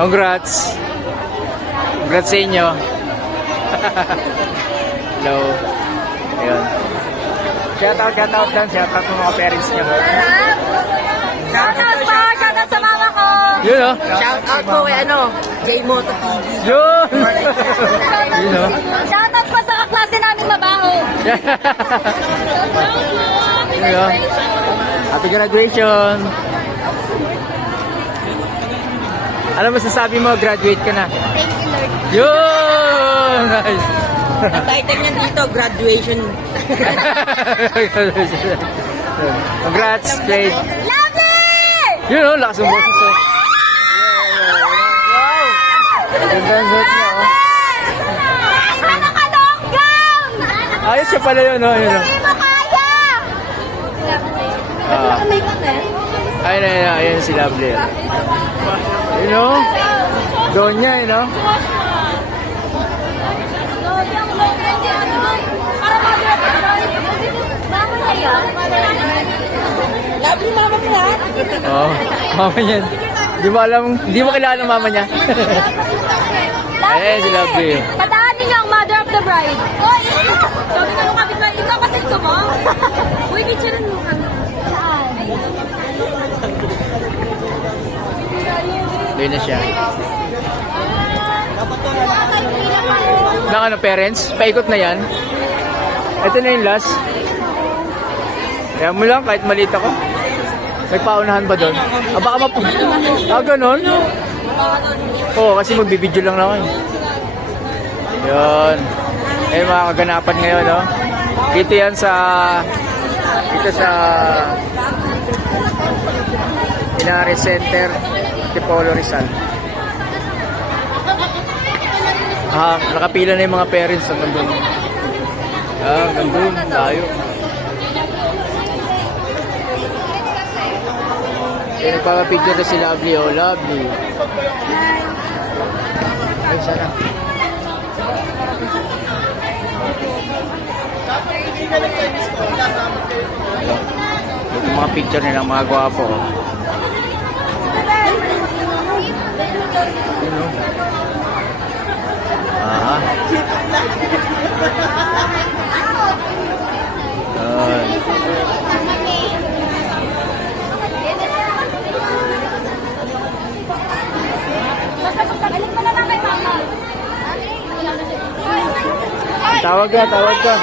Congrats. Congrats sa inyo. Hello. Ayun. Shout out lang. Shout out mga parents niyo. Shout out po! Shout out sa mama ko! Yun oh. Shout out po kay J-Moto TV. Yun. Yun oh. Shout out po sa kaklase namin mabaho. Yun oh. Happy graduation. Ano masasabi mo? Graduate ka na. Thank you, Lord. Yun. Nice. Ang title niya dito, graduation. Congrats, great. Lovely! Yun oh, lakas ng boses oh. Wow! Ganda ang suot niya oh. Isa nakalonggang! Ayos siya pala yun oh. Yun oh. Hindi mo kaya! Ayun si Lovely. Yun oh. Doon niya yun oh. Lovely mama mo ha? Oh, mama niya. Di mo kilala ang mama niya. Ayun si Lovely. Tandaan niyo ang mother of the bride. Oy! Sabi ko yung kapitbahay, ikaw kasi ito mo? Uy, picturean mo kami. Saan? Doon na siya. Naka parents? Paikot na yan. Ito na yung last. Kaya mo lang kahit maliit ako. May paunahan ba doon? Baka ganon? Oo, kasi magbibideo lang naman. Yun. Eh, mga kaganapan ngayon, no? Dito yan sa Inari Center, Tipolo Rizal. Nakapila na yung mga parents sa gandun. Gandun, tayo. Eh, nagpapapicture na si Lovely, oh, Lovely. Ay, sana. Ito mga picture nilang mga gwapo, oh. Yun, oh. Tawag ka.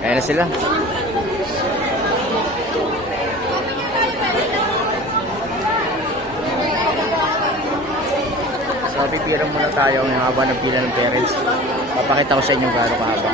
Ayan na sila. So, pipira muna tayo ng haba ng pila ng parents. Papakita ko sa inyo gaano kahaba.